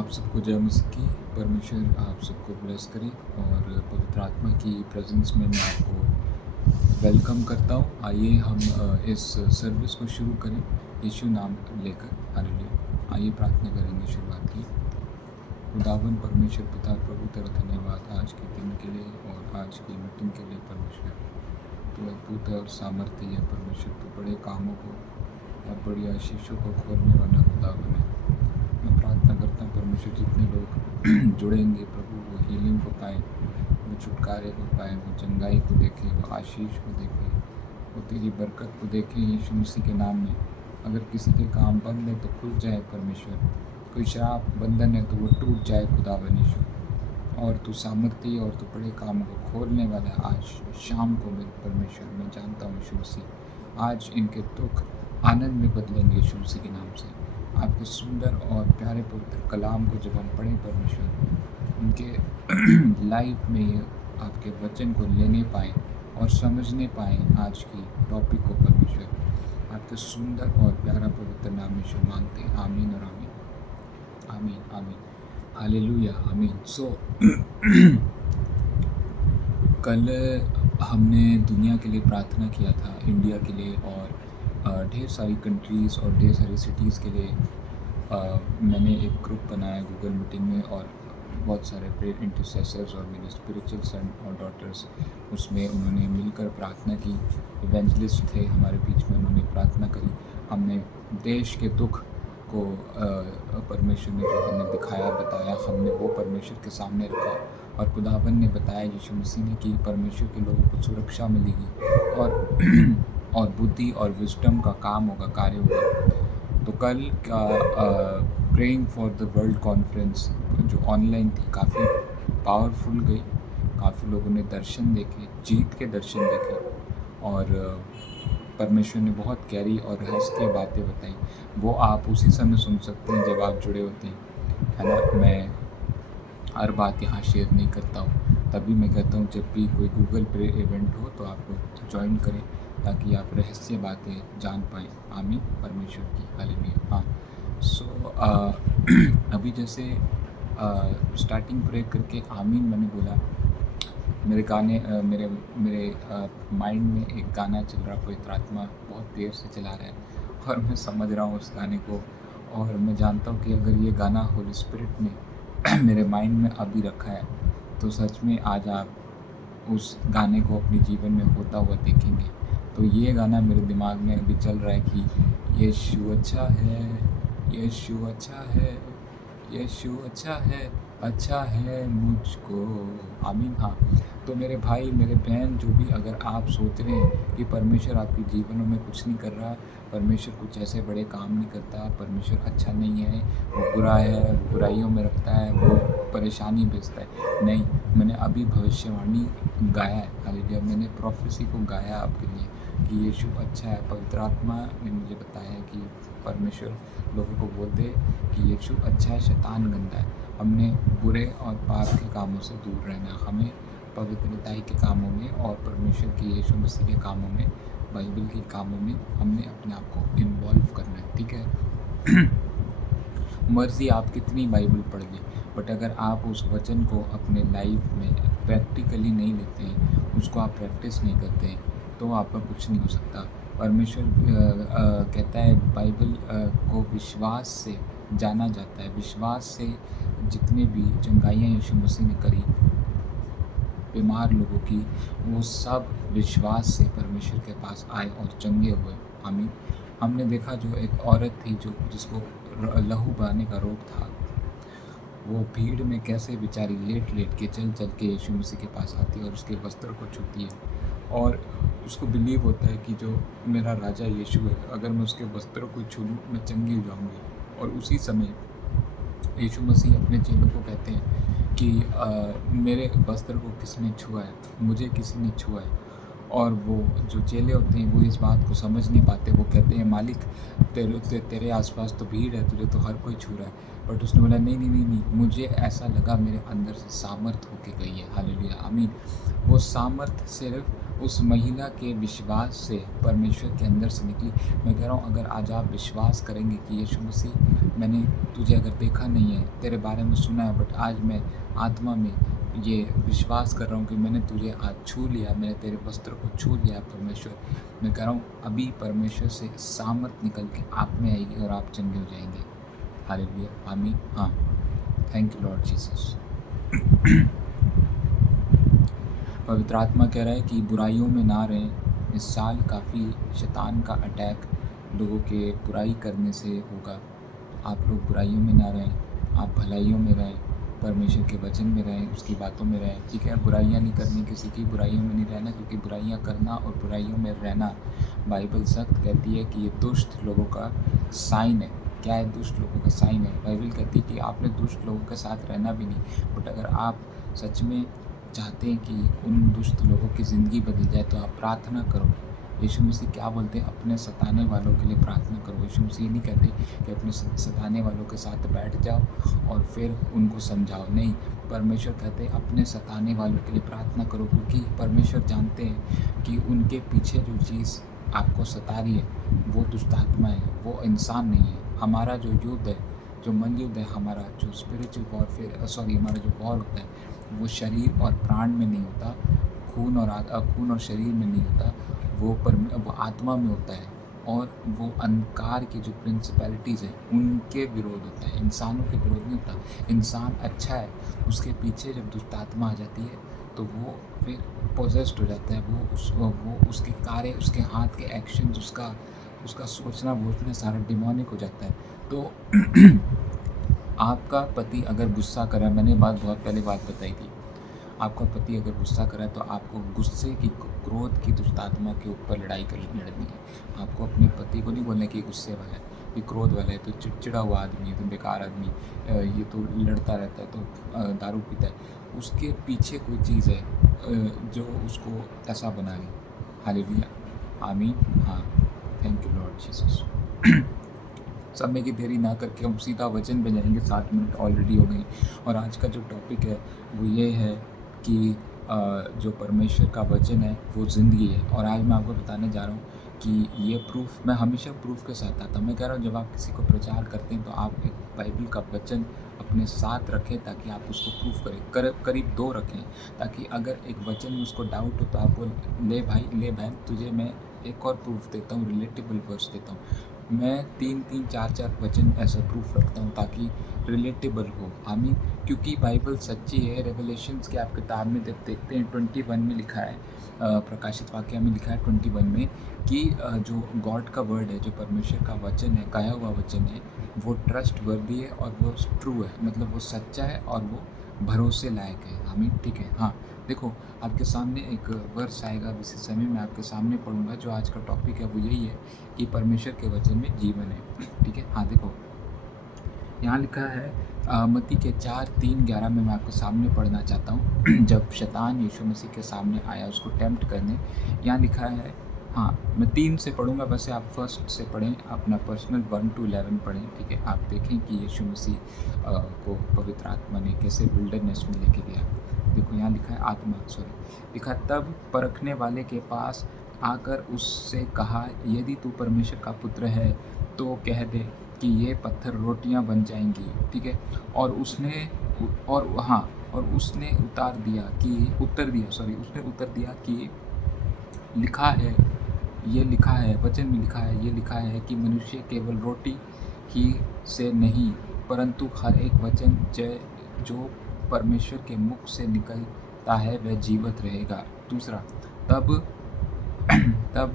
आप सबको जय मसीह की। परमेश्वर आप सबको ब्लेस करे और पवित्र आत्मा की प्रेजेंस में मैं आपको वेलकम करता हूँ। आइए हम इस सर्विस को शुरू करें यीशु नाम लेकर। हालेलुया। आइए प्रार्थना करेंगे शुरुआत की। खुदावन परमेश्वर पिता प्रभु तेरा धन्यवाद आज के दिन के लिए और आज की मीटिंग के लिए। परमेश्वर तो अद्भुत है और सामर्थ्य है परमेश्वर। तो बड़े कामों को और बड़ी आशीषों को खोलने वाला खुदावन है। मैं प्रार्थना करता हूँ परमेश्वर जितने लोग जुड़ेंगे प्रभु वो हीलिंग को पाए, वो छुटकारे को पाए, वो चंगाई को देखें, वो आशीष को देखें, वो तेरी बरकत को देखें यीशु मसीह के नाम में। अगर किसी के काम बंद है तो खुल जाए परमेश्वर, कोई श्राप बंधन है तो वो टूट जाए खुदावन यीशु। और तू सामर्थ्य और तू बड़े कामों को खोलने वाला है आज शाम को मेरे परमेश्वर। मैं जानता हूँ यीशु मसीह आज इनके दुख आनंद में बदलेंगे यीशु मसीह के नाम से। आपके सुंदर और प्यारे पवित्र कलाम को जब हम पढ़ें परमेश्वर, उनके लाइफ में ये आपके वचन को लेने पाएँ और समझने पाएँ आज की टॉपिक को परमेश्वर। आपके सुंदर और प्यारा पवित्र नाम यीशु मांगते हैं। आमीन और आमीन, आमीन आमीन, हालेलुया, आमीन। कल हमने दुनिया के लिए प्रार्थना किया था, इंडिया के लिए और ढेर सारी कंट्रीज़ और ढेर सारी सिटीज़ के लिए। मैंने एक ग्रुप बनाया गूगल मीटिंग में और बहुत सारे प्रेयर इंटरसेसर्स और मेरे स्पिरिचुअल सन और डॉटर्स उसमें उन्होंने मिलकर प्रार्थना की। इवेंजलिस्ट थे हमारे बीच में, उन्होंने प्रार्थना करी। हमने देश के दुख को परमेश्वर ने जो हमें दिखाया बताया, हमने वो परमेश्वर के सामने रखा और खुदावन ने बताया यीशु मसीह ने कि परमेश्वर के लोगों को सुरक्षा मिलेगी और और बुद्धि और विजडम का काम होगा, कार्य होगा। तो कल का praying for the world conference जो ऑनलाइन थी काफ़ी पावरफुल गई। काफ़ी लोगों ने दर्शन देखे, जीत के दर्शन देखे और परमेश्वर ने बहुत गहरी और रहस्यमय बातें बताई। वो आप उसी समय सुन सकते हैं जब आप जुड़े होते हैं, है ना। मैं हर बात यहाँ शेयर नहीं करता हूँ, तभी मैं कहता हूँ जब भी कोई गूगल प्रेयर इवेंट हो तो आप लोग ज्वाइन करें ताकि आप रहस्य बातें जान पाएँ। आमीन परमेश्वर की, हालेलुया। हाँ, अभी जैसे स्टार्टिंग प्रेयर करके आमीन मैंने बोला, मेरे गाने मेरे मेरे माइंड में एक गाना चल रहा, पवित्र आत्मा बहुत देर से चला रहा है और मैं समझ रहा हूँ उस गाने को। और मैं जानता हूँ कि अगर ये गाना होली स्पिरिट ने मेरे माइंड में अभी रखा है तो सच में आज आप उस गाने को अपने जीवन में होता हुआ देखेंगे। तो ये गाना मेरे दिमाग में अभी चल रहा है कि यीशु अच्छा है, यीशु अच्छा है, यीशु अच्छा है मुझको। आमीन। हाँ, तो मेरे भाई मेरे बहन जो भी अगर आप सोच रहे हैं कि परमेश्वर आपके जीवनों में कुछ नहीं कर रहा, परमेश्वर कुछ ऐसे बड़े काम नहीं करता, परमेश्वर अच्छा नहीं है, वो बुरा है, वो बुराइयों में रखता है, वो परेशानी भेजता है, नहीं। मैंने अभी भविष्यवाणी गाया है, हालेलुया। मैंने प्रोफेसी को गाया आपके लिए कि यीशु अच्छा है। पवित्र आत्मा ने मुझे बताया कि परमेश्वर लोगों को बोल दे कि यीशु अच्छा है, शैतान गंदा है। हमने बुरे और पाप के कामों से दूर रहना, हमें पवित्रताई के कामों में और परमेश्वर के यीशु मसीह के कामों में, बाइबल के कामों में हमने अपने आप को इन्वॉल्व करना है, ठीक है। मर्जी आप कितनी बाइबल पढ़ लें, बट अगर आप उस वचन को अपने लाइफ में प्रैक्टिकली नहीं लेते हैं, उसको आप प्रैक्टिस नहीं करते हैं, तो आपका कुछ नहीं हो सकता। परमेश्वर कहता है बाइबल को विश्वास से जाना जाता है। विश्वास से जितने भी चंगाइयाँ यीशु मसीह ने करी बीमार लोगों की, वो सब विश्वास से परमेश्वर के पास आए और चंगे हुए। आमीन। हमने देखा जो एक औरत थी जिसको लहू बहाने का रोग था, वो भीड़ में कैसे बेचारी लेट लेट के चल के यीशु मसीह के पास आती है और उसके वस्त्र को छूती है और उसको बिलीव होता है कि जो मेरा राजा यीशु है, अगर मैं उसके वस्त्र को छू लूँ मैं चंगी हो जाऊँगी। और उसी समय यीशु मसीह अपने चेलों को कहते हैं कि मेरे वस्त्र को किसने छुआ है, मुझे किसी ने छुआ है। और वो जो चेले होते हैं वो इस बात को समझ नहीं पाते। वो कहते हैं मालिक तेरे आसपास तो भीड़ है, तुझे तो हर कोई छू रहा है। बट उसने बोला नहीं नहीं नहीं नहीं, मुझे ऐसा लगा मेरे अंदर से सामर्थ होके गई है। हालेलुया आमीन। वो सामर्थ सिर्फ उस महिला के विश्वास से परमेश्वर के अंदर से निकली। मैं कह रहा हूँ अगर आज आप विश्वास करेंगे कि यीशु मसीह, मैंने तुझे अगर देखा नहीं है, तेरे बारे में सुना है, बट आज मैं आत्मा में ये विश्वास कर रहा हूँ कि मैंने तुझे आज छू लिया, मैंने तेरे वस्त्र को छू लिया परमेश्वर। मैं कह रहा हूँ अभी परमेश्वर से सामर्थ निकल के आप में आएगी और आप चंगे हो जाएंगे। हालेलुया आमीन। हाँ, थैंक यू लॉर्ड जीसस। पवित्र आत्मा कह रहा है कि बुराइयों में ना रहें। इस साल काफ़ी शैतान का अटैक लोगों के बुराई करने से होगा। आप लोग बुराइयों में ना रहें, आप भलाइयों में रहें, परमेश्वर के वचन में रहें, उसकी बातों में रहें। ठीक है, बुराइयां नहीं करनी किसी की, बुराइयों में नहीं रहना, क्योंकि बुराइयां करना और बुराइयों में रहना बाइबल सख्त कहती है कि ये दुष्ट लोगों का साइन है। क्या है? दुष्ट लोगों का साइन है। बाइबल कहती है कि आपने दुष्ट लोगों के साथ रहना भी नहीं। बट अगर आप सच में चाहते हैं कि उन दुष्ट लोगों की ज़िंदगी बदल जाए तो आप प्रार्थना करो। यीशु मसीह क्या बोलते हैं? अपने सताने वालों के लिए प्रार्थना करो। यीशु मसीह ये नहीं कहते कि अपने सताने वालों के साथ बैठ जाओ और फिर उनको समझाओ। नहीं, परमेश्वर कहते हैं अपने सताने वालों के लिए प्रार्थना करो, क्योंकि परमेश्वर जानते हैं कि उनके पीछे जो चीज़ आपको सता रही है वो दुष्ट आत्मा है, वो इंसान नहीं है। हमारा जो युद्ध है, जो मन युद्ध है, हमारा जो स्पिरिचुअल वॉरफेयर हमारा जो वॉर होता है वो शरीर और प्राण में नहीं होता, खून और शरीर में नहीं होता, वो आत्मा में होता है। और वो अंधकार की जो प्रिंसिपैलिटीज़ हैं उनके विरोध होता है, इंसानों के विरोध नहीं होता। इंसान अच्छा है, उसके पीछे जब दुष्ट आत्मा आ जाती है तो वो फिर पोजेस्ड हो जाता है। वो उसके कार्य, उसके हाथ के एक्शंस, उसका सोचना वोचना सारा डिमोनिक हो जाता है। तो आपका पति अगर गुस्सा करे, मैंने बहुत पहले बात बताई थी, आपका पति अगर गुस्सा करे तो आपको गुस्से की, क्रोध की दुष्ट आत्मा के ऊपर लड़नी है। आपको अपने पति को नहीं बोलना कि गुस्से वाला है, ये क्रोध वाला है, तो चिड़चिड़ा हुआ आदमी है, तो बेकार आदमी, ये तो लड़ता रहता है, तो दारू पीता है। उसके पीछे कोई चीज़ है जो उसको ऐसा बना रही। हालेलुया आमीन। हाँ, थैंक यू लॉर्ड जीसस। समय की देरी ना करके हम सीधा वचन पे जाएंगे। 7 मिनट ऑलरेडी हो गई और आज का जो टॉपिक है वो ये है कि जो परमेश्वर का वचन है वो ज़िंदगी है। और आज मैं आपको बताने जा रहा हूँ कि ये प्रूफ, मैं हमेशा प्रूफ के साथ आता हूँ। मैं कह रहा हूँ जब आप किसी को प्रचार करते हैं तो आप एक बाइबल का वचन अपने साथ रखें ताकि आप उसको प्रूफ करें। करीब 2 रखें, ताकि अगर एक वचन में उसको डाउट हो तो आप बोल, ले भाई ले बहन, तुझे मैं एक और प्रूफ देता हूँ, रिलेटेबल वर्स देता हूँ। मैं 3-3 4-4 वचन ऐसा प्रूफ रखता हूँ ताकि रिलेटेबल हो। आमीन। क्योंकि बाइबल सच्ची है। रेवलेशंस की आप किताब में देखते हैं 21 में लिखा है, प्रकाशित वाक्य में लिखा है 21 में कि जो गॉड का वर्ड है, जो परमेश्वर का वचन है, कहा हुआ वचन है, वो ट्रस्ट वर्दी है और वो ट्रू है, मतलब वो सच्चा है और वो भरोसे लायक है। आमीन। ठीक है। हाँ, देखो आपके सामने एक वर्स आएगा, इसी समय मैं आपके सामने पढ़ूंगा। जो आज का टॉपिक है वो यही है कि परमेश्वर के वचन में जीवन है। ठीक है। हाँ, देखो यहाँ लिखा है मत्ती के 4:3-11 में मैं आपके सामने पढ़ना चाहता हूँ। जब शैतान यीशु मसीह के सामने आया उसको टेम्प्ट करने, यहाँ लिखा है, हाँ मैं 3 से पढ़ूंगा, वैसे आप फर्स्ट से पढ़ें, अपना पर्सनल 1 to 11 पढ़ें। ठीक है। आप देखें कि यीशु मसीह को पवित्र आत्मा ने कैसे विल्डरनेस में लेके गया। देखो यहाँ लिखा है, लिखा, तब परखने वाले के पास आकर उससे कहा, यदि तू परमेश्वर का पुत्र है तो कह दे कि ये पत्थर रोटियां बन जाएंगी। ठीक है। और उसने उत्तर दिया कि लिखा है, ये लिखा है, वचन में लिखा है, ये लिखा है कि मनुष्य केवल रोटी ही से नहीं परंतु हर एक वचन जो परमेश्वर के मुख से निकलता है वह जीवित रहेगा। दूसरा, तब तब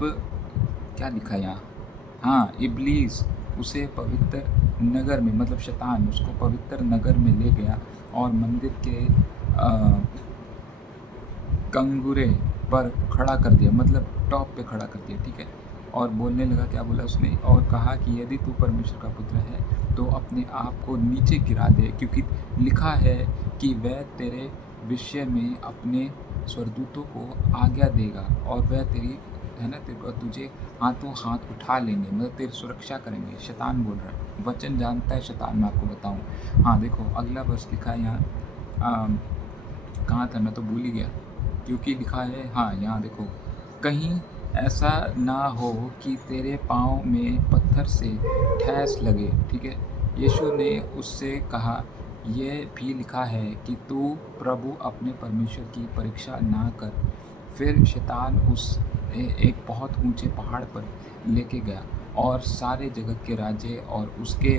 क्या लिखा है यहाँ? हाँ, इब्लीस उसे पवित्र नगर में, मतलब शैतान उसको पवित्र नगर में ले गया और मंदिर के कंगुरे पर खड़ा कर दिया, मतलब टॉप पे खड़ा कर दिया। ठीक है। और बोलने लगा, क्या बोला उसने? और कहा कि यदि तू परमेश्वर का पुत्र है तो अपने आप को नीचे गिरा दे, क्योंकि लिखा है कि वह तेरे विषय में अपने स्वर्गदूतों को आज्ञा देगा और वह तेरी है ना तेरे को तुझे हाथों हाथ उठा लेंगे, मतलब तेरी सुरक्षा करेंगे। शैतान बोल रहा है, वचन जानता है शैतान, मैं आपको बताऊँ। हाँ, देखो अगला वर्ष लिखा है यहाँ, कहाँ था मैं तो भूल ही गया, क्योंकि लिखा है हाँ, यहाँ देखो, कहीं ऐसा ना हो कि तेरे पाँव में पत्थर से ठेस लगे, ठीक है? यीशु ने उससे कहा, यह भी लिखा है कि तू प्रभु अपने परमेश्वर की परीक्षा ना कर। फिर शैतान एक बहुत ऊँचे पहाड़ पर लेके गया और सारे जगत के राज्य और उसके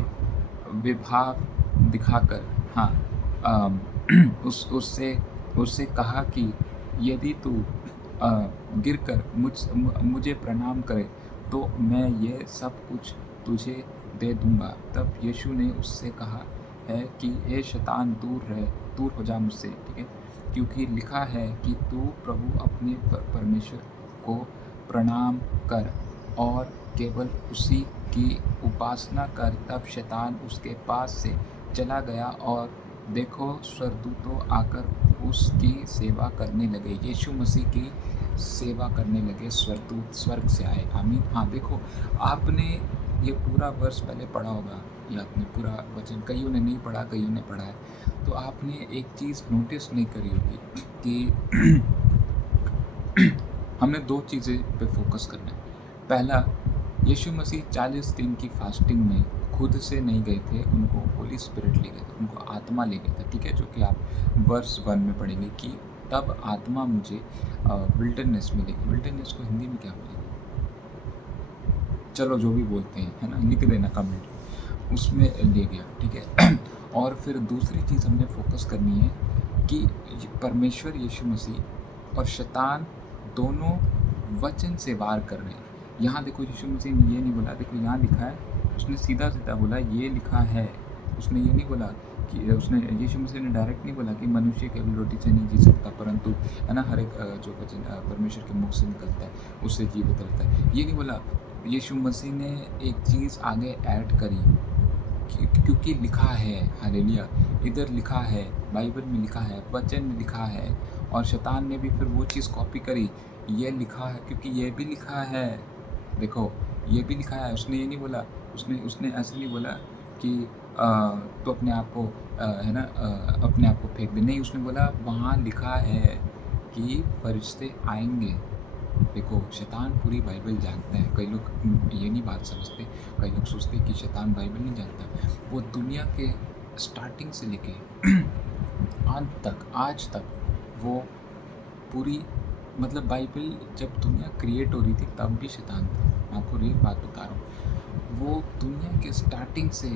विभाग दिखाकर, हाँ, अम, उससे उससे कहा कि यदि तू गिरकर मुझे प्रणाम करे तो मैं ये सब कुछ तुझे दे दूँगा। तब यीशु ने उससे कहा है कि हे शैतान, दूर हो जा मुझसे, ठीक है? क्योंकि लिखा है कि तू प्रभु अपने परमेश्वर को प्रणाम कर और केवल उसी की उपासना कर। तब शैतान उसके पास से चला गया और देखो स्वर्गदूतों आकर उसकी सेवा करने लगे। यीशु मसीह की सेवा करने लगे, स्वर्गदूत स्वर्ग से आए। आमीन। हाँ, देखो आपने ये पूरा वर्ष पहले पढ़ा होगा, या आपने पूरा वचन, कईयों ने नहीं पढ़ा, कईयों ने पढ़ा है, तो आपने एक चीज़ नोटिस नहीं करी होगी कि हमें 2 चीज़ें पे फ़ोकस करना है। पहला, यीशु मसीह 40 दिन की फ़ास्टिंग में खुद से नहीं गए थे, उनको होली स्पिरिट ले गए थे, उनको आत्मा ले गया था, ठीक है? जो कि आप वर्स 1 में पढ़ेंगे कि तब आत्मा मुझे विल्डरनेस में लेगी। विल्डरनेस को हिंदी में क्या बोलेंगे? चलो जो भी बोलते हैं, है ना? लिख देना कमेंट, उसमें ले गया, ठीक है? और फिर दूसरी चीज़ हमने फ़ोकस करनी है कि परमेश्वर यीशु मसीह और शैतान दोनों वचन से वार कर रहे हैं। यहाँ देखो यीशु मसीह ने ये नहीं बोला, देखो यहाँ लिखा है, उसने सीधा-सीधा बोला ये लिखा है। उसने ये नहीं बोला कि उसने यीशु मसीह ने डायरेक्ट नहीं बोला कि मनुष्य केवल रोटी से नहीं जी सकता, परंतु है ना हर एक जो वचन परमेश्वर के मुख से निकलता है उससे जीवित रहता है। ये नहीं बोला। यीशु मसीह ने एक चीज़ आगे ऐड करी, क्योंकि लिखा है, हालेलुया, इधर लिखा है, बाइबल में लिखा है, वचन में लिखा है। और शैतान ने भी फिर वो चीज़ कॉपी करी, ये लिखा है क्योंकि ये भी लिखा है। देखो ये भी लिखा है, उसने ये नहीं बोला, उसने उसने ऐसे नहीं बोला कि तो अपने आप को है ना अपने आप को फेंक दे, नहीं, उसने बोला वहाँ लिखा है कि फरिश्ते आएंगे। देखो शैतान पूरी बाइबल जानता है। कई लोग ये नहीं बात समझते, कई लोग सोचते हैं कि शैतान बाइबल नहीं जानता। वो दुनिया के स्टार्टिंग से लेके अंत तक, आज तक, वो पूरी, मतलब बाइबल जब दुनिया क्रिएट हो रही थी तब भी शैतान था। मैं आपको रियल बात बता रहा हूँ। वो दुनिया के स्टार्टिंग से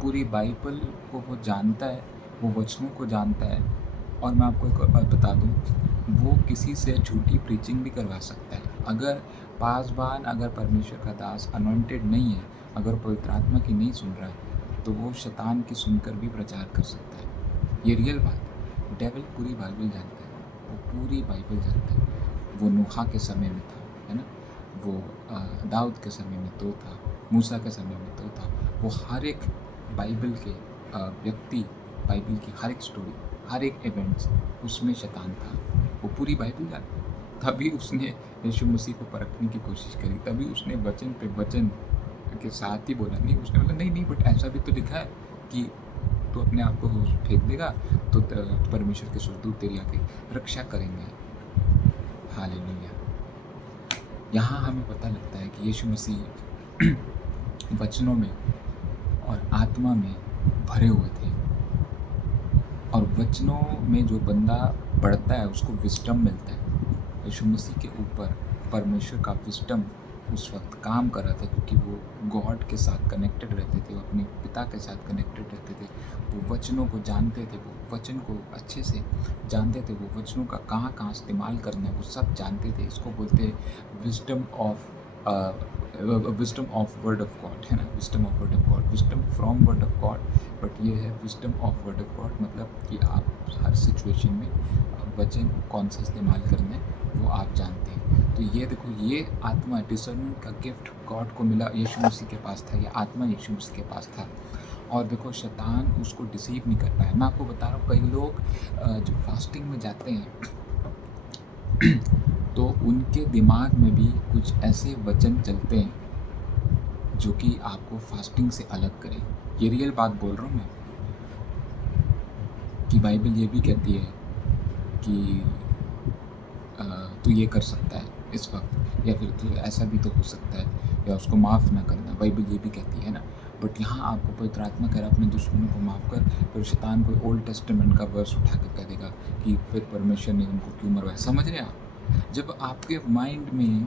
पूरी बाइबल को वो जानता है, वो वचनों को जानता है। और मैं आपको एक और बात बता दूँ, वो किसी से झूठी प्रीचिंग भी करवा सकता है। अगर पासवान, अगर परमेश्वर का दास अनॉइंटेड नहीं है, अगर पवित्र आत्मा की नहीं सुन रहा है, तो वो शैतान की सुनकर भी प्रचार कर सकता है। ये रियल बात है। डेविल पूरी बाइबल जानता है, वो पूरी बाइबल जानता है। वो नूहा के समय में था, है ना? वो दाऊद के समय में तो था, मूसा के समय में तो था। वो हर एक बाइबल के व्यक्ति, बाइबल की हर एक स्टोरी, हर एक इवेंट्स, उसमें शैतान था। वो पूरी बाइबल जानता है। तभी उसने यीशु मसीह को परखने की कोशिश करी, तभी उसने वचन पे वचन के साथ ही बोला। नहीं, उसने बोला नहीं, बट ऐसा भी तो लिखा है कि तू अपने आप को फेंक देगा तो परमेश्वर के स्वर्गदूत तेरी आके रक्षा करेंगे। हालेलुया। यहाँ हमें पता लगता है कि यीशु मसीह वचनों में और आत्मा में भरे हुए थे, और वचनों में जो बंदा पढ़ता है उसको विस्डम मिलता है। यीशु मसीह के ऊपर परमेश्वर का विस्डम उस वक्त काम कर रहा था, क्योंकि वो गॉड के साथ कनेक्टेड रहते थे, वो अपने पिता के साथ कनेक्टेड रहते थे। वो वचनों को जानते थे, वो वचन को अच्छे से जानते थे, वो वचनों का कहाँ कहाँ इस्तेमाल करना है वो सब जानते थे। इसको बोलते हैं wisdom of word of God, है ना? Wisdom of word of God, wisdom from word of God, but ये है wisdom of word of God, मतलब कि आप हर सिचुएशन में वचन कौन सा इस्तेमाल करना है वो आप जानते हैं। तो ये देखो, ये आत्मा, डिसर्निंग का गिफ्ट गॉड को मिला, यीशु मसीह के पास था, ये आत्मा यीशु मसीह के पास था। और देखो शैतान उसको डिसीव नहीं कर पाया। मैं आपको बता रहा हूँ, कई लोग जब फास्टिंग में जाते हैं तो उनके दिमाग में भी कुछ ऐसे वचन चलते हैं जो कि आपको फास्टिंग से अलग करें। ये रियल बात बोल रहा हूँ मैं, कि बाइबल ये भी कहती है कि तू ये कर सकता है इस वक्त, या फिर तू ऐसा भी तो हो सकता है, या उसको माफ़ ना करना, बाइबल ये भी कहती है ना। बट यहाँ आपको पवित्र आत्मा कह रहा है अपने दुश्मनों को माफ़ कर, फिर शैतान कोई ओल्ड टेस्टामेंट का वर्स उठा कर कह देगा कि फिर परमेश्वर ने उनको क्यों मरवाया। समझ रहे हैं आप? जब आपके माइंड में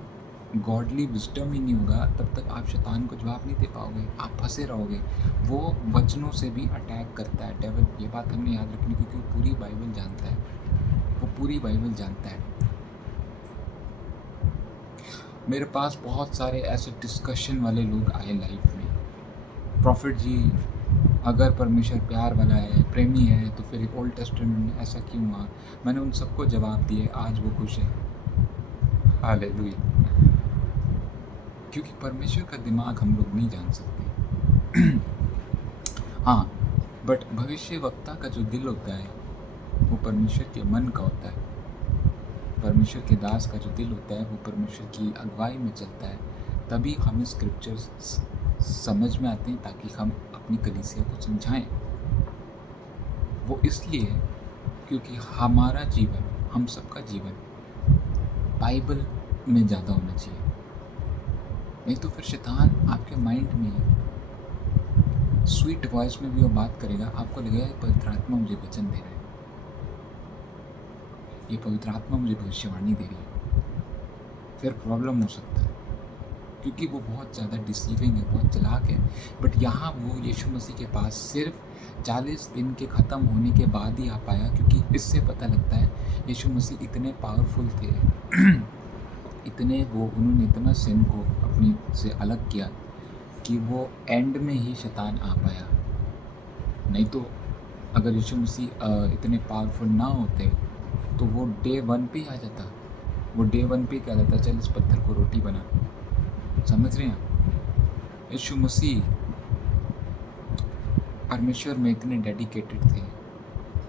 गॉडली विजडम ही नहीं होगा, तब तक आप शैतान को जवाब नहीं दे पाओगे, आप फंसे रहोगे। वो वचनों से भी अटैक करता है डेविल, ये बात हमने याद रखनी, क्योंकि वो पूरी बाइबल जानता है, वो पूरी बाइबल जानता है। मेरे पास बहुत सारे ऐसे डिस्कशन वाले लोग आए लाइफ में, प्रॉफिट जी अगर परमेश्वर प्यार वाला है, प्रेमी है, तो फिर ओल्ड टेस्टामेंट में ऐसा क्यों हुआ? मैंने उन सबको जवाब दिए, आज वो खुश है। हालेलुया। क्योंकि परमेश्वर का दिमाग हम लोग नहीं जान सकते। हाँ, बट भविष्यवक्ता का जो दिल होता है वो परमेश्वर के मन का होता है। परमेश्वर के दास का जो दिल होता है वो परमेश्वर की अगुवाई में चलता है, तभी हमें स्क्रिप्चर्स समझ में आते हैं, ताकि हम अपनी कलीसिया को समझाएं। वो इसलिए क्योंकि हमारा जीवन, हम सबका जीवन बाइबल में ज़्यादा होना चाहिए। नहीं तो फिर शैतान आपके माइंड में स्वीट वॉइस में भी वो बात करेगा, आपको लगेगा पवित्र आत्मा मुझे वचन दे रहा है, ये पवित्र आत्मा मुझे भविष्यवाणी दे रही है। फिर प्रॉब्लम हो सकता है, क्योंकि वो बहुत ज़्यादा डिसीविंग है, बहुत चालाक है। बट यहाँ वो यीशु मसीह के पास सिर्फ 40 दिन के ख़त्म होने के बाद ही आ पाया, क्योंकि इससे पता लगता है यीशु मसीह इतने पावरफुल थे, इतने उन्होंने इतना सिन को अपनी से अलग किया कि वो एंड में ही शैतान आ पाया। नहीं तो अगर यीशु मसीह इतने पावरफुल ना होते तो वो डे 1 पे ही आ जाता, वो डे 1 पे क्या जाता, चल इस पत्थर को रोटी बना। समझ रहे हैं? यीशु मसीह परमेश्वर में इतने डेडिकेटेड थे,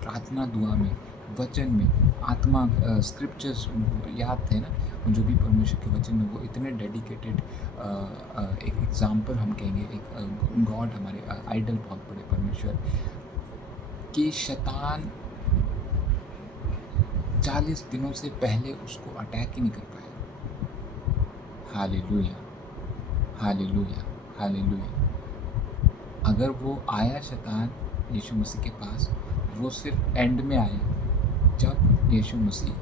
प्रार्थना दुआ में, वचन में, आत्मा स्क्रिप्चर्स उनको याद थे ना, जो भी परमेश्वर के वचन में, वो इतने डेडिकेटेड। एक एग्जाम्पल हम कहेंगे, एक गॉड हमारे आइडल बहुत बड़े परमेश्वर, कि शैतान 40 दिनों से पहले उसको अटैक ही नहीं कर पाया। Hallelujah, hallelujah, hallelujah. अगर वो आया शैतान यीशु मसीह के पास, वो सिर्फ एंड में आया जब यीशु मसीह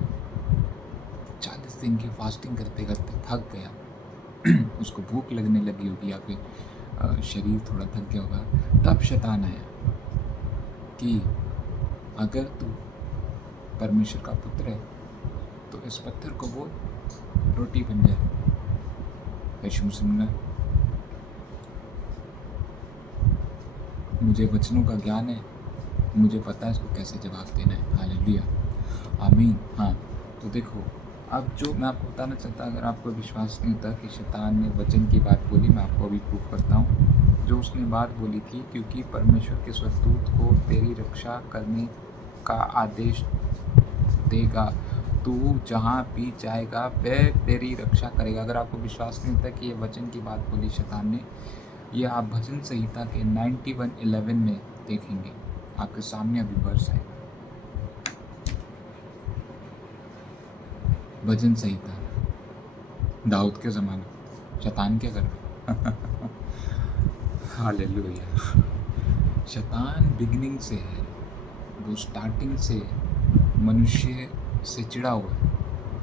40 दिन की फास्टिंग करते करते थक गया, उसको भूख लगने लगी होगी, या फिर शरीर थोड़ा थक गया होगा, तब शैतान आया कि अगर तू परमेश्वर का पुत्र है तो इस पत्थर को बोल रोटी बन जाए। यीशु मसीह ने, मुझे वचनों का ज्ञान है, मुझे पता है इसको कैसे जवाब देना है। हालेलुया, आमीन। हाँ, तो देखो, अब जो मैं आपको बताना चाहता, अगर आपको विश्वास नहीं होता कि शैतान ने वचन की बात बोली, मैं आपको अभी प्रूफ करता हूँ। जो उसने बात बोली थी, क्योंकि परमेश्वर के स्वर्गदूत को तेरी रक्षा करने का आदेश देगा, तू जहाँ भी जाएगा वह तेरी रक्षा करेगा। अगर आपको विश्वास नहीं होता कि ये वचन की बात बोली शैतान ने, ये आप भजन संहिता के 91:11 में देखेंगे, आपके सामने अभी वर्ष है। भजन संहिता, दाऊद के ज़माने, शैतान क्या कर रहा है? हालेलुया। शैतान बिगिनिंग से है, वो स्टार्टिंग से मनुष्य से चिढ़ा हुआ है,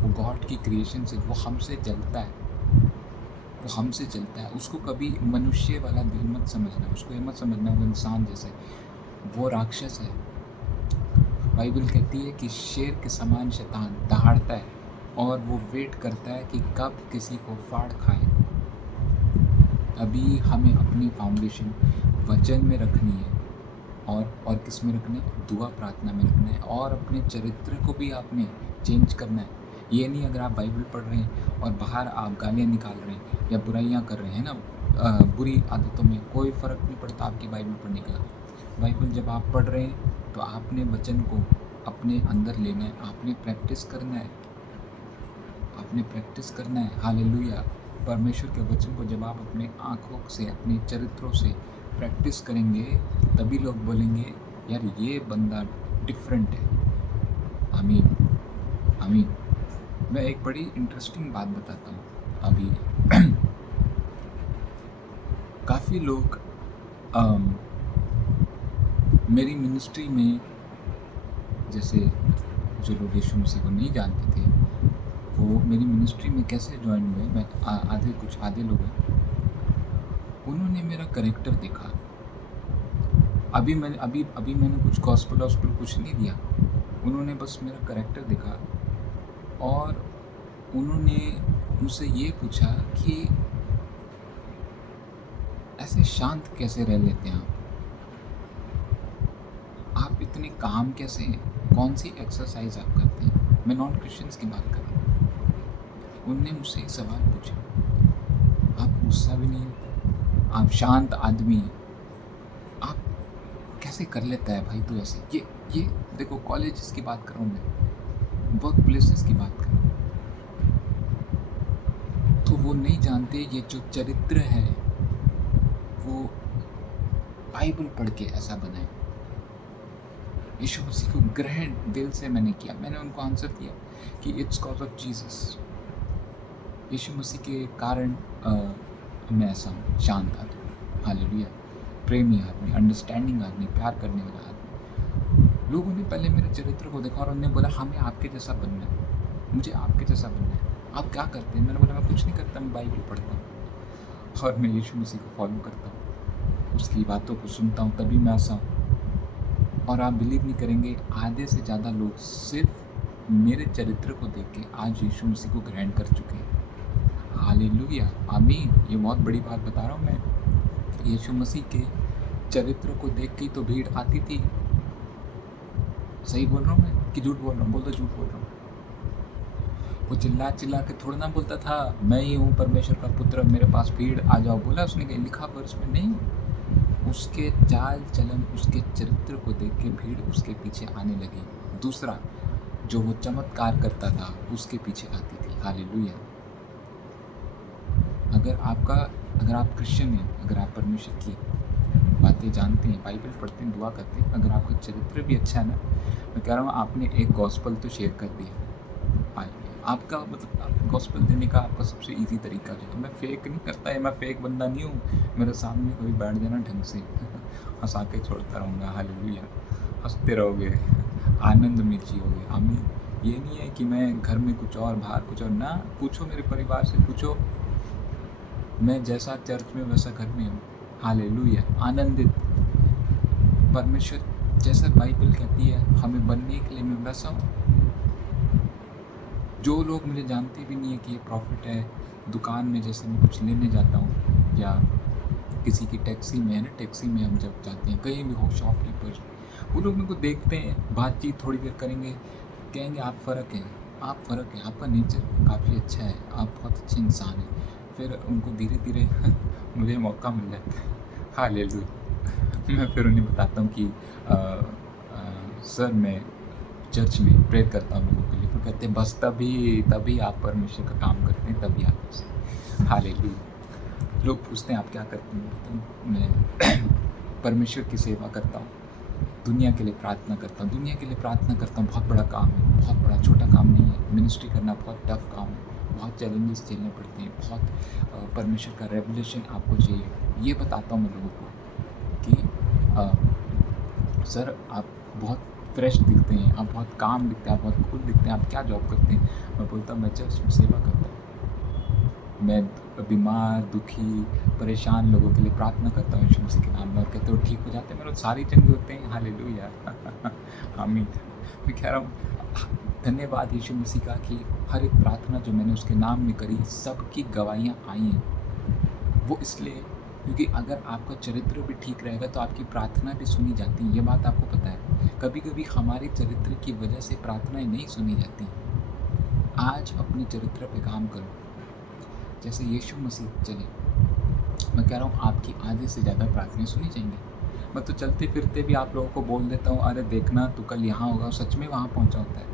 वो गॉड की क्रिएशन से, वो हमसे जलता है, वो हमसे चलता है। उसको कभी मनुष्य वाला दिल मत समझना, उसको ये मत समझना वो इंसान जैसा है, वो राक्षस है। बाइबल कहती है कि शेर के समान शैतान दहाड़ता है और वो वेट करता है कि कब किसी को फाड़ खाए। अभी हमें अपनी फाउंडेशन वचन में रखनी है, और किस में रखना है? दुआ प्रार्थना में रखना है, और अपने चरित्र को भी आपने चेंज करना है। ये नहीं अगर आप बाइबल पढ़ रहे हैं और बाहर आप गालियाँ निकाल रहे हैं या बुराइयाँ कर रहे हैं ना, बुरी आदतों में, कोई फ़र्क नहीं पड़ता आपकी बाइबल पढ़ने का। बाइबल जब आप पढ़ रहे हैं तो आपने वचन को अपने अंदर लेना है, आपने प्रैक्टिस करना है। आपने प्रैक्टिस करना है। हालेलुया। परमेश्वर के वचन को जब आप अपने आँखों से, अपने चरित्रों से प्रैक्टिस करेंगे, तभी लोग बोलेंगे यार ये बंदा डिफरेंट है। आमीन, आमीन। मैं एक बड़ी इंटरेस्टिंग बात बताता हूँ अभी। काफ़ी लोग मेरी मिनिस्ट्री में, जैसे जो लोग यीशु मसीह को नहीं जानते थे, वो मेरी मिनिस्ट्री में कैसे ज्वाइन हुए, मैं कुछ आधे लोग हैं, उन्होंने मेरा कैरेक्टर देखा। अभी मैंने कुछ गॉस्पेल वॉस्पेल कुछ नहीं दिया, उन्होंने बस मेरा कैरेक्टर देखा और उन्होंने मुझसे ये पूछा कि ऐसे शांत कैसे रह लेते हैं आप इतने काम कैसे हैं, कौन सी एक्सरसाइज आप करते हैं। मैं नॉन क्रिश्चियंस की बात कर रहा हूँ। उनने मुझसे एक सवाल पूछा, आप गुस्सा भी नहीं होते, आप शांत आदमी हैं, आप कैसे कर लेता है भाई तू ऐसे। ये देखो, कॉलेजेस की बात कर रहा हूँ मैं, वर्क प्लेसेस की बात कर रहा हूँ। तो वो नहीं जानते ये जो चरित्र है वो बाइबल पढ़ के ऐसा बना है। यीशु मसीह को ग्रहण दिल से मैंने किया। मैंने उनको आंसर दिया कि इट्स कॉज ऑफ जीसस। यीशु मसीह के कारण मैं ऐसा हूँ, शांत आदमी, हालेलुया, प्रेमी आदमी, अंडरस्टैंडिंग आदमी, प्यार करने वाला आदमी। लोगों ने पहले मेरे चरित्र को देखा और उन्होंने बोला हमें आपके जैसा बनना है, मुझे आपके जैसा बनना है। आप क्या करते हैं? मैंने बोला मैं कुछ नहीं करता, मैं बाइबल पढ़ता हूँ और मैं यीशु मसीह को फॉलो करता हूँ, उसकी बातों को सुनता हूँ, तभी मैं ऐसा हूँ। और आप बिलीव नहीं करेंगे, आधे से ज़्यादा लोग सिर्फ मेरे चरित्र को देख के आज यीशु मसीह को ग्रहण कर चुके हैं। हालेलुया, आमीन। ये बहुत बड़ी बात बता रहा हूँ मैं। यीशु मसीह के चरित्र को देख के तो भीड़ आती थी। सही बोल रहा हूँ मैं कि झूठ बोल रहा हूँ? बोल दो झूठ बोल रहा हूँ। वो चिल्ला चिल्ला के थोड़ा ना बोलता था मैं ही हूँ परमेश्वर का पुत्र, मेरे पास भीड़ आ जाओ। बोला उसने, कहीं लिखा वर्ष में नहीं। उसके चाल चलन, उसके चरित्र को देख के भीड़ उसके पीछे आने लगी। दूसरा, जो वो चमत्कार करता था उसके पीछे आती थी। हालेलुया। अगर आप क्रिश्चियन हैं, अगर आप परमेश्वर की बातें जानते हैं, बाइबल पढ़ते हैं, दुआ करते हैं, अगर आपका चरित्र भी अच्छा है ना, मैं कह रहा हूँ आपने एक गॉस्पल तो शेयर कर दिया। आपका मतलब गॉस्पल देने का आपका सबसे इजी तरीका जो है, मैं फेक नहीं करता है, मैं फेक बंदा नहीं हूँ। मेरे सामने कोई बैठ जाना ढंग से, हंसा के छोड़ता रहूँगा। हालेलुया, हंसते रहोगे, आनंद में जियोगे। आमीन। ये नहीं है कि मैं घर में कुछ और बाहर कुछ और ना। पूछो मेरे परिवार से, पूछो, मैं जैसा चर्च में वैसा घर में हूँ। हालेलुया, आनंदित। परमेश्वर जैसा बाइबल कहती है हमें बनने के लिए मैं वैसा हूँ। जो लोग मुझे जानते भी नहीं है कि ये प्रॉफिट है, दुकान में जैसे मैं कुछ लेने जाता हूँ या किसी की टैक्सी में है ना, टैक्सी में हम जब जाते हैं, कहीं भी हो, शॉपकीपर्स, वो लोग मेरे को देखते हैं, बातचीत थोड़ी देर करेंगे, कहेंगे आप फ़र्क है, आप फ़र्क है, आपका नेचर काफ़ी अच्छा है, आप बहुत अच्छे इंसान हैं। फिर उनको धीरे धीरे मुझे मौका मिल जाता है। हालेलुया। मैं फिर उन्हें बताता हूँ कि सर मैं चर्च में प्रेयर करता हूँ लोगों के लिए। फिर कहते हैं बस तभी आप परमेश्वर का काम करते हैं, तभी आप ऐसे। हालेलुया। लोग पूछते हैं आप क्या करते हैं? तो मैं परमेश्वर की सेवा करता हूँ, दुनिया के लिए प्रार्थना करता हूँ। दुनिया के लिए प्रार्थना करता हूँ, बहुत बड़ा काम है, बहुत बड़ा, छोटा काम नहीं है। मिनिस्ट्री करना बहुत टफ काम है, बहुत चैलेंजेस झेलने पड़ते हैं, बहुत परमेश्वर का रेवलेशन आपको चाहिए। ये बताता हूँ मैं लोगों को कि सर आप बहुत फ्रेश दिखते हैं, आप बहुत काम दिखते हैं, आप बहुत कूल दिखते हैं, आप क्या जॉब करते हैं? मैं बोलता हूँ मैं चर्च में सेवा करता हूँ, मैं बीमार, दुखी, परेशान लोगों के लिए प्रार्थना करता हूँ यीशु मसीह के नाम में, और कहते हो ठीक हो जाते हैं, मेरे सारी चंगे होते हैं। हालेलुया। आमीन। मैं कह रहा हूँ धन्यवाद यीशु मसीह का कि हर एक प्रार्थना जो मैंने उसके नाम में करी, सबकी गवाहियाँ आई हैं। वो इसलिए क्योंकि अगर आपका चरित्र भी ठीक रहेगा तो आपकी प्रार्थना भी सुनी जाती है। ये बात आपको पता है? कभी कभी हमारे चरित्र की वजह से प्रार्थनाएं नहीं सुनी जाती। आज अपने चरित्र पे काम करो, जैसे यीशु मसीह चले। मैं कह रहा हूँ आपकी आधे से ज़्यादा प्रार्थनाएं सुनी जाएंगी। मैं तो चलते फिरते भी आप लोगों को बोल देता हूँ, अरे देखना तू कल यहाँ होगा, सच में वहाँ पहुँचा होता है।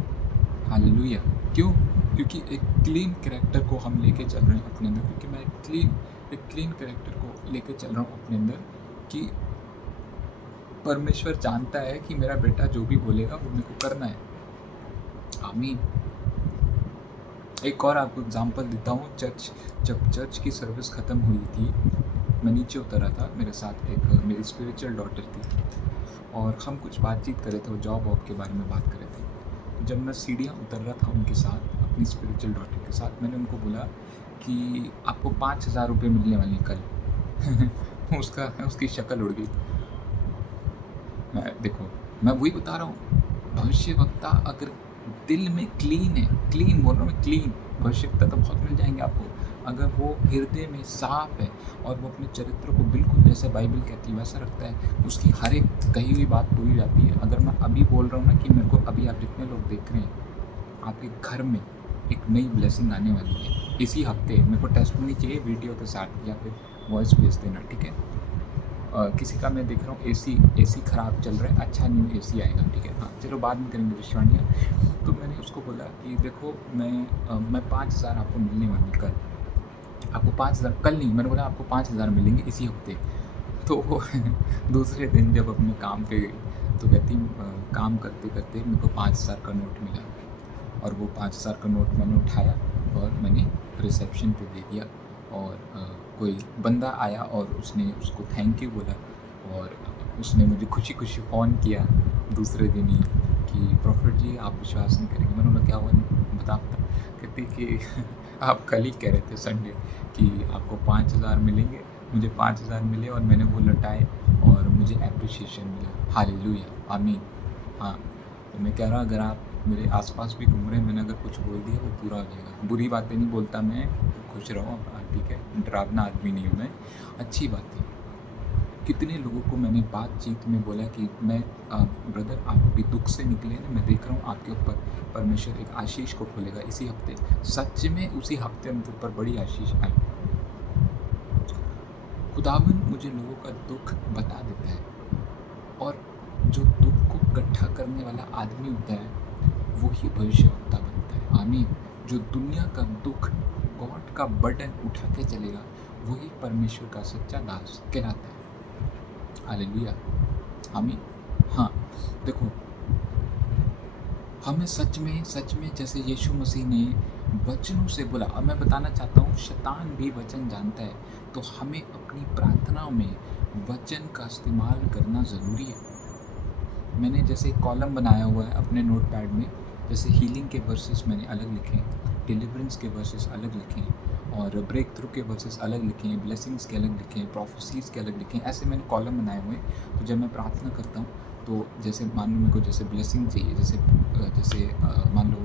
हालेलुया। क्यों? क्योंकि एक क्लीन कैरेक्टर को हम लेके चल रहे हैं अपने अंदर, क्योंकि मैं एक क्लीन कैरेक्टर को लेके चल रहा हूँ अपने अंदर, कि परमेश्वर जानता है कि मेरा बेटा जो भी बोलेगा वो मेरे को करना है। आमीन। एक और आपको एग्जांपल देता हूँ। जब चर्च की सर्विस ख़त्म हुई थी, मैं नीचे उतरा था, मेरे साथ एक मेरी स्पिरिचुअल डॉटर थी और हम कुछ बातचीत कर रहे थे, जॉब वॉब के बारे में बात कर रहे थे। तो जब मैं सीढ़ियाँ उतर रहा था उनके साथ, अपनी स्पिरिचुअल डॉटर के साथ, मैंने उनको बोला कि आपको 5,000 रुपये मिलने वाले हैं कल। उसकी शक्ल उड़ गई। देखो, मैं वही बता रहा हूँ, भविष्यवक्ता अगर दिल में क्लीन है, क्लीन बोल रहा हूँ मैं, क्लीन, भविष्यवक्ता तो बहुत मिल जाएंगे आपको। अगर वो हृदय में साफ है और वो अपने चरित्र को बिल्कुल जैसे बाइबल कहती है वैसा रखता है, उसकी हर एक कही हुई बात पूरी जाती है। अगर मैं अभी बोल रहा हूँ ना कि मेरे को अभी आप जितने लोग देख रहे हैं, आपके घर में एक नई ब्लेसिंग आने वाली है इसी हफ्ते। मेरे को टेस्टमनी चाहिए वीडियो के साथ या फिर वॉइस भेज देना, ठीक है। किसी का मैं देख रहा हूँ एसी ख़राब चल रहा है, अच्छा न्यू एसी आएगा, ठीक है। हाँ चलो बाद में करेंगे विश्वानिया। तो मैंने उसको बोला कि देखो मैं 5,000 आपको मिलने वाली कल, आपको 5,000 कल नहीं, मैंने बोला आपको 5,000 मिलेंगे इसी हफ्ते। तो वो दूसरे दिन जब अपने काम पे गई तो कहती काम करते करते मेरे को 5,000 का नोट मिला और वो 5,000 का नोट मैंने उठाया और मैंने रिसेप्शन पे दे दिया। और कोई बंदा आया और उसने उसको थैंक यू बोला और उसने मुझे खुशी खुशी फ़ोन किया दूसरे दिन ही कि प्रॉफिट जी आप विश्वास नहीं करेंगे। मैंने बोला क्या हुआ, बता। कहती कि आप कल ही कह रहे थे संडे कि आपको 5,000 मिलेंगे, मुझे 5,000 मिले और मैंने वो लौटाए और मुझे एप्रिसिएशन मिला। हालेलुया, आमीन। हाँ, तो मैं कह रहा अगर आप मेरे आसपास भी घूम रहे हैं, मैंने अगर कुछ बोल दिया वो पूरा हो जाएगा। बुरी बातें नहीं बोलता मैं, खुश रहो, ठीक है, डरावना आदमी नहीं हूँ मैं, अच्छी बातें। कितने लोगों को मैंने बातचीत में बोला कि मैं ब्रदर आप अभी दुख से निकले ना, मैं देख रहा हूँ आपके ऊपर परमेश्वर एक आशीष को खोलेगा इसी हफ्ते। सच में उसी हफ्ते उनके ऊपर बड़ी आशीष आई। खुदावन मुझे लोगों का दुख बता देता है और जो दुख को इकट्ठा करने वाला आदमी होता है वही भविष्यवक्ता बनता है। आमीन। जो दुनिया का दुख, गॉड का बर्डन उठा के चलेगा वही परमेश्वर का सच्चा दास कहलाता है। हालेलुया, आमीन। हाँ देखो, हमें सच में जैसे यीशु मसीह ने वचनों से बोला, अब मैं बताना चाहता हूँ शैतान भी वचन जानता है, तो हमें अपनी प्रार्थना में वचन का इस्तेमाल करना ज़रूरी है। मैंने जैसे एक कॉलम बनाया हुआ है अपने नोट पैड में, जैसे हीलिंग के वर्सेस मैंने अलग लिखे हैं, डिलीवरेंस के वर्सेस अलग लिखे हैं और ब्रेक थ्रू के वर्सेस अलग लिखे हैं, ब्लेसिंग्स के अलग लिखे हैं, प्रोफेसीज़ के अलग लिखे हैं। ऐसे मैंने कॉलम बनाए हुए हैं। तो जब मैं प्रार्थना करता हूँ तो जैसे मान लो मेरे को जैसे ब्लेसिंग चाहिए, जैसे मान लो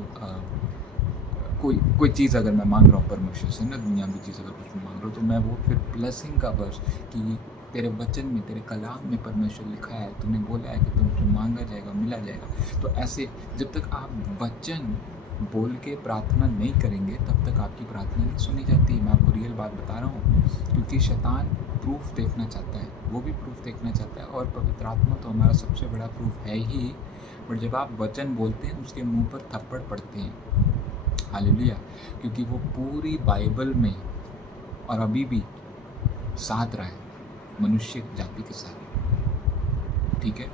कोई चीज़ अगर मैं मांग रहा हूँ परमेश्वर से ना, दुनियावी चीज़ अगर कुछ मैं मांग रहा हूँ तो मैं वो फिर ब्लेसिंग का वर्स कि तेरे वचन में, तेरे कलाम में परमेश्वर लिखा है, तूने बोला है कि तुमसे मांगा जाएगा मिला जाएगा। तो ऐसे जब तक आप वचन बोल के प्रार्थना नहीं करेंगे तब तक आपकी प्रार्थना नहीं सुनी जाती। मैं आपको रियल बात बता रहा हूँ, क्योंकि शैतान प्रूफ देखना चाहता है, वो भी प्रूफ देखना चाहता है और पवित्र आत्मा तो हमारा सबसे बड़ा प्रूफ है ही। बट जब आप वचन बोलते हैं उसके मुंह पर थप्पड़ पड़ते हैं। हालेलुया, क्योंकि वो पूरी बाइबल में और अभी भी साथ रहा है मनुष्य जाति के साथ, ठीक है।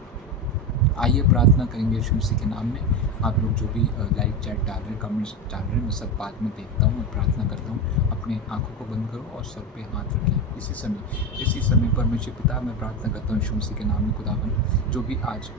आइए प्रार्थना करेंगे यीशु मसीह के नाम में। आप लोग जो भी लाइव चैट डाल रहे हैं, कमेंट्स डाल रहे हैं, मैं सब बाद में देखता हूँ और प्रार्थना करता हूँ। अपने आंखों को बंद करो और सर पे हाथ रखें। इसी समय परमेश्वर पिता, मैं प्रार्थना करता हूँ यीशु मसीह के नाम में। खुदावन, जो भी आज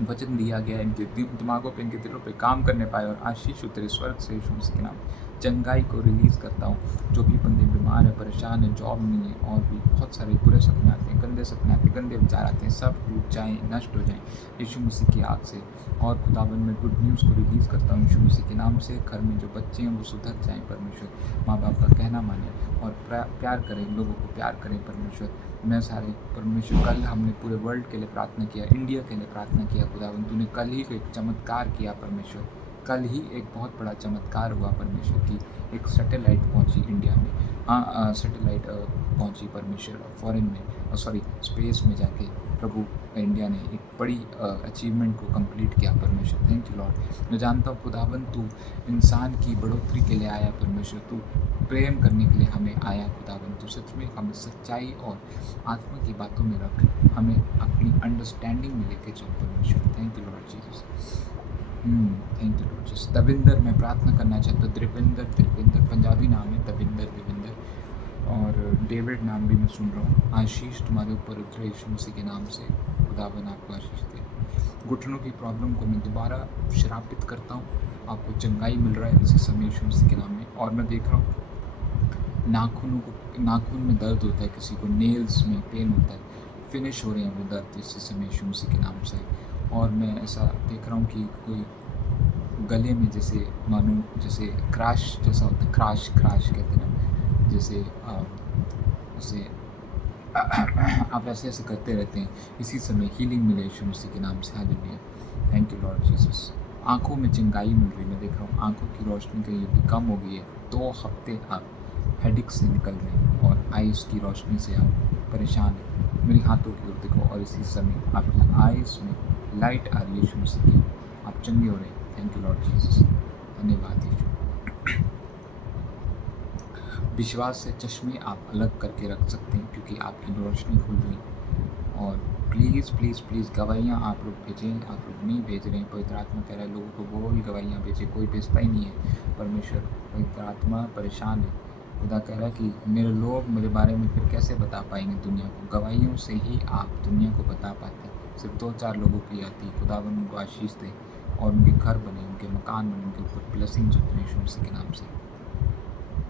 वचन दिया गया इनके दिमागों पे, इनके दिलों पे काम करने पाए और आशीष उतरे स्वर्ग से यीशु मसीह के नाम। चंगाई को रिलीज़ करता हूँ। जो भी बंदे बीमार है, परेशान है, जॉब नहीं है और भी बहुत सारे बुरे सपने आते हैं, गंदे सपने आते हैं, गंदे विचार आते हैं, सब टूट जाएँ, नष्ट हो जाएँ यीशु मसीह की आग से। और खुदावन, मैं गुड न्यूज़ को रिलीज़ करता हूँ यीशु मसीह के नाम से। घर में जो बच्चे हैं वो सुधर जाएँ परमेश्वर, माँ बाप का कहना माने और प्यार करें, लोगों को प्यार करें परमेश्वर। मैं सारे परमेश्वर, कल हमने पूरे वर्ल्ड के लिए प्रार्थना किया, इंडिया के लिए प्रार्थना किया। खुदावन, तूने कल ही एक चमत्कार किया परमेश्वर, कल ही एक बहुत बड़ा चमत्कार हुआ परमेश्वर की एक सैटेलाइट पहुंची इंडिया में। हाँ, सैटेलाइट पहुंची परमेश्वर फॉरेन में, सॉरी स्पेस में जाके। प्रभु इंडिया ने एक बड़ी अचीवमेंट को कंप्लीट किया परमेश्वर। Thank you Lord. मैं जानता हूँ खुदावन तू इंसान की बढ़ोतरी के लिए आया परमेश्वर, तू प्रेम करने के लिए हमें आया खुदावन, तू सच में हमें सच्चाई और आत्मा की बातों में रख, हमें अपनी अंडरस्टैंडिंग में लेके चल परमेश्वर। Thank you Lord Jesus. Thank you Lord Jesus. Davinder मैं प्रार्थना करना चाहता हूँ। द्रिविंदर पंजाबी नाम है, दविंदर और डेविड नाम भी मैं सुन रहा हूँ। आशीष तुम्हारे ऊपर उतरे यीशु मसीह के नाम से, खुदावन आपको आशीष दे। घुटनों की प्रॉब्लम को मैं दोबारा श्रापित करता हूँ, आपको चंगाई मिल रहा है इसी समय यीशु मसीह के नाम में। और मैं देख रहा हूँ नाखून में दर्द होता है, किसी को नेल्स में पेन होता है, फिनिश हो रहे हैं वो दर्द इसी समय यीशु मसीह के नाम से। और मैं ऐसा देख रहा हूँ कि कोई गले में जैसे मानो जैसे क्रैश जैसा होता है, क्रैश कहते हैं ना, जैसे उसे आप ऐसे करते रहते हैं, इसी समय हीलिंग मिले यीशु मसीह के नाम से। Hallelujah. Thank you Lord Jesus. आँखों में चिंगाई मिल रही, मैं देख रहा हूँ आँखों की रोशनी कहीं भी कम हो गई है। 2 हफ्ते आप हेडिक से निकल रहे हैं और आइज़ की रोशनी से आप परेशान हैं। मेरे हाथों की ओर देखो और इसी समय आपकी आइज़ में लाइट आ रही है यीशु मसीह की, आप चंगे हो रहे हैं। Thank you Lord Jesus. धन्यवाद यीशु। विश्वास से चश्मे आप अलग करके रख सकते हैं क्योंकि आपकी रोशनी खुल गई। और प्लीज़ गवाहियाँ आप लोग भेजें, आप लोग नहीं भेज रहे हैं। पवित्र आत्मा कह रहा है लोगों को बोल गवाहियाँ भेजें, कोई भेजता ही नहीं है परमेश्वर। पवित्र आत्मा परेशान है। खुदा कह रहा है कि मेरे लोग मेरे बारे में फिर कैसे बता पाएंगे दुनिया को। गवाहियों से ही आप दुनिया को बता पाते हैं। सिर्फ 2-4 लोगों की आती है। खुदावन उनको आशीष दे और उनके घर बने, उनके मकान बने, उनके ऊपर ब्लेसिंग्स उतरे यीशु मसीह के नाम से।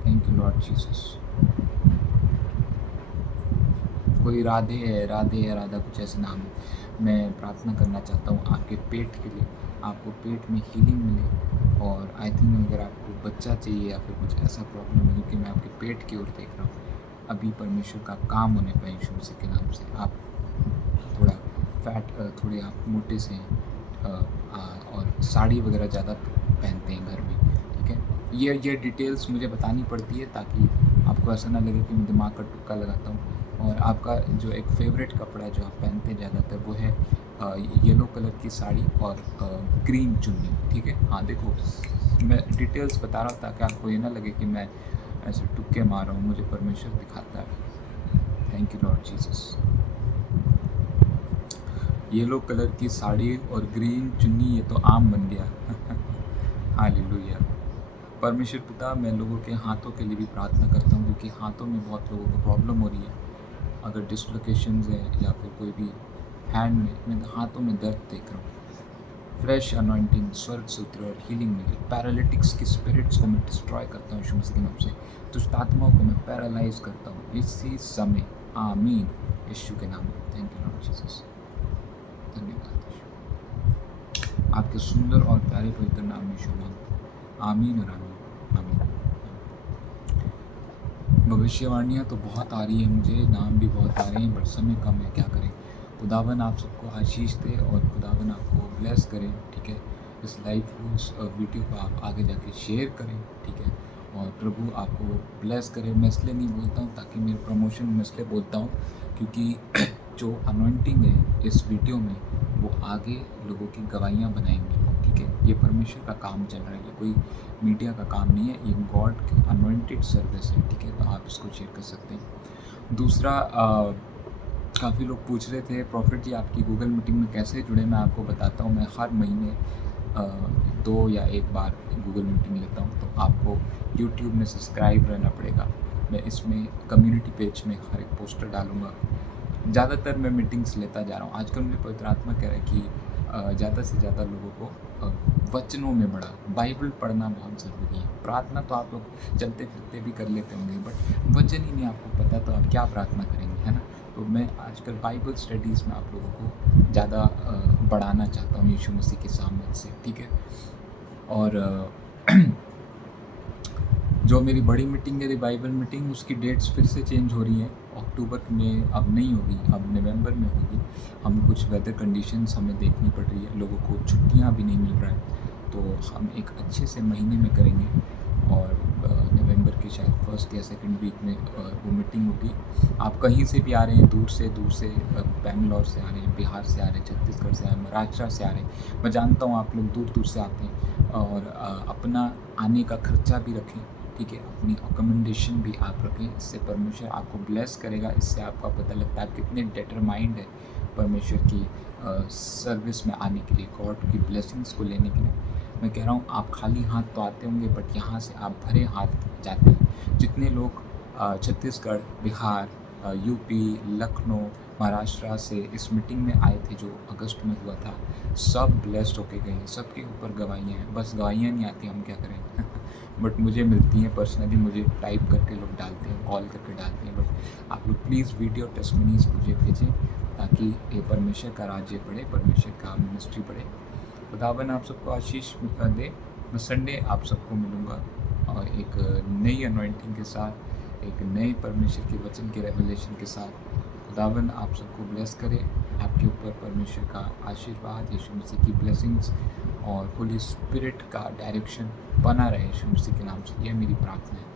Thank you Lord Jesus. कोई राधा कुछ ऐसे नाम है। मैं प्रार्थना करना चाहता हूँ आपके पेट के लिए, आपको पेट में हीलिंग मिले। और आई थिंक अगर आपको बच्चा चाहिए या फिर कुछ ऐसा प्रॉब्लम है, क्योंकि मैं आपके पेट की ओर देख रहा हूँ, अभी परमेश्वर का काम होने पाए यीशु मसीह के नाम से। आप थोड़ा फैट, थोड़े आप मोटे से हैं और साड़ी वगैरह ज़्यादा पहनते हैं घर में, ठीक है। ये डिटेल्स मुझे बतानी पड़ती है ताकि आपको ऐसा ना लगे कि मैं दिमाग का तुक्का लगाता हूँ। और आपका जो एक फेवरेट कपड़ा जो आप पहनते हैं ज़्यादातर वो है येलो कलर की साड़ी और ग्रीन चुन्नी, ठीक है। हाँ देखो, मैं डिटेल्स बता रहा हूँ ताकि आपको ये ना लगे कि मैं ऐसे तुक्के मार रहा हूँ, मुझे परमेश्वर दिखाता है। Thank you Lord Jesus. Yellow colour की साड़ी और ग्रीन चुन्नी, ये तो आम बन गया। हालेलुया। परमेश्वर पिता, मैं लोगों के हाथों के लिए भी प्रार्थना करता हूँ क्योंकि हाथों में बहुत लोगों को प्रॉब्लम हो रही है। अगर डिसलोकेशंस है या फिर कोई भी हैंड में, मैं हाथों में दर्द देख रहा हूँ। फ्रेश अनॉइंटिंग स्वर्ग से उतरे और हीलिंग मिले। पैरालिटिक्स की स्पिरिट्स को मैं डिस्ट्रॉय करता हूँ यीशु मसीह के नाम से। दुष्ट आत्माओं को मैं पैरालाइज करता हूँ इसी समय। आमीन यीशु के नाम में। Thank you Lord Jesus. धन्यवाद यीशु, आपके सुंदर और प्यारे पवित्र नाम में यीशु मांगता हूँ। आमीन और आमीन आमीन। भविष्यवाणियाँ तो बहुत आ रही है, मुझे नाम भी बहुत आ रहे हैं, बट समय कम है, क्या करें। खुदावन आप सबको आशीष दे और खुदावन आपको ब्लेस करें, ठीक है। इस लाइव को, इस वीडियो को आप आगे जाके शेयर करें, ठीक है। और प्रभु आपको ब्लेस करें। मैं इसलिए नहीं बोलता हूँ ताकि मेरे प्रमोशन में, इसलिए बोलता हूँ क्योंकि जो अनॉइंटिंग है इस वीडियो में वो आगे लोगों की गवाहियाँ बनाएंगी, ठीक है। ये परमेश्वर का काम चल रहा है, ये कोई मीडिया का काम नहीं है, ये गॉड की अनॉइंटेड सर्विस है, ठीक है। तो आप इसको शेयर कर सकते हैं। दूसरा, काफ़ी लोग पूछ रहे थे प्रॉफिट जी आपकी गूगल मीटिंग में कैसे जुड़े। मैं आपको बताता हूँ, मैं हर महीने 2 या 1 बार गूगल मीटिंग लेता हूँ। तो आपको यूट्यूब में सब्सक्राइब रहना पड़ेगा। मैं इसमें कम्युनिटी पेज में हर एक पोस्टर डालूँगा। ज़्यादातर मैं मीटिंग्स लेता जा रहा हूँ। आजकल मुझे पवित्र आत्मा कह रहा है कि ज़्यादा से ज़्यादा लोगों को वचनों में बढ़ा, बाइबल पढ़ना बहुत ज़रूरी है। प्रार्थना तो आप लोग चलते फिरते भी कर लेते होंगे, बट वचन ही नहीं आपको पता तो आप क्या प्रार्थना करेंगे, है ना। तो मैं आजकल बाइबल स्टडीज़ में आप लोगों को ज़्यादा बढ़ाना चाहता हूँ यीशु मसीह के सामने से, ठीक है। और जो मेरी बड़ी मीटिंग है रिवाइवल मीटिंग, उसकी डेट्स फिर से चेंज हो रही हैं। अक्टूबर में अब नहीं होगी, अब नवंबर में होगी। हम कुछ वेदर कंडीशंस हमें देखनी पड़ रही है, लोगों को छुट्टियां भी नहीं मिल रहा है, तो हम एक अच्छे से महीने में करेंगे। और नवंबर के होगी शायद फर्स्ट या सेकंड वीक में वो मीटिंग होगी। आप कहीं से भी आ रहे हैं, दूर से बैंगलोर से आ रहे हैं, बिहार से आ रहे हैं, छत्तीसगढ़ से आ रहे हैं, महाराष्ट्र से आ रहे हैं। मैं जानता हूँ आप लोग दूर-दूर से आते हैं और अपना आने का खर्चा भी रखें, ठीक है? अपनी अकोमोडेशन भी आप रखें, इससे परमेश्वर आपको ब्लेस करेगा। इससे आपका पता लगता है आप कितने डिटरमाइंड है परमेश्वर की सर्विस में आने के लिए, गॉड की ब्लेसिंग्स को लेने के लिए। मैं कह रहा हूँ आप खाली हाथ तो आते होंगे बट यहाँ से आप भरे हाथ जाते हैं। जितने लोग छत्तीसगढ़, बिहार, यूपी, लखनऊ, महाराष्ट्र से इस मीटिंग में आए थे जो अगस्त में हुआ था, सब ब्लेस्ड होके गए हैं। सबके ऊपर गवाहियाँ हैं, बस गवाहियाँ नहीं आती, हम क्या करें बट मुझे मिलती हैं पर्सनली, मुझे टाइप करके लोग डालते हैं, कॉल करके डालते हैं। बट आप लोग प्लीज़ वीडियो टेस्टिमनीज़ मुझे भेजें ताकि ये परमेश्वर का राज्य बढ़े, परमेश्वर का मिनिस्ट्री बढ़े। खुदावन आप सबको आशीष दे। मैं संडे आप सबको मिलूँगा और एक नई अनॉइंटिंग के साथ, एक नए परमेश्वर के वचन के रेवलेशन के साथ। खुदावन आप सबको ब्लेस करे, आपके ऊपर परमेश्वर का आशीर्वाद, यीशु मसीह की ब्लेसिंग्स और होली स्पिरिट का डायरेक्शन बना रहे यीशु मसीह के नाम से। यह मेरी प्रार्थना है।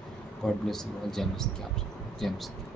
God bless you all. जय मसीह की आप सबको। जय मसीह की।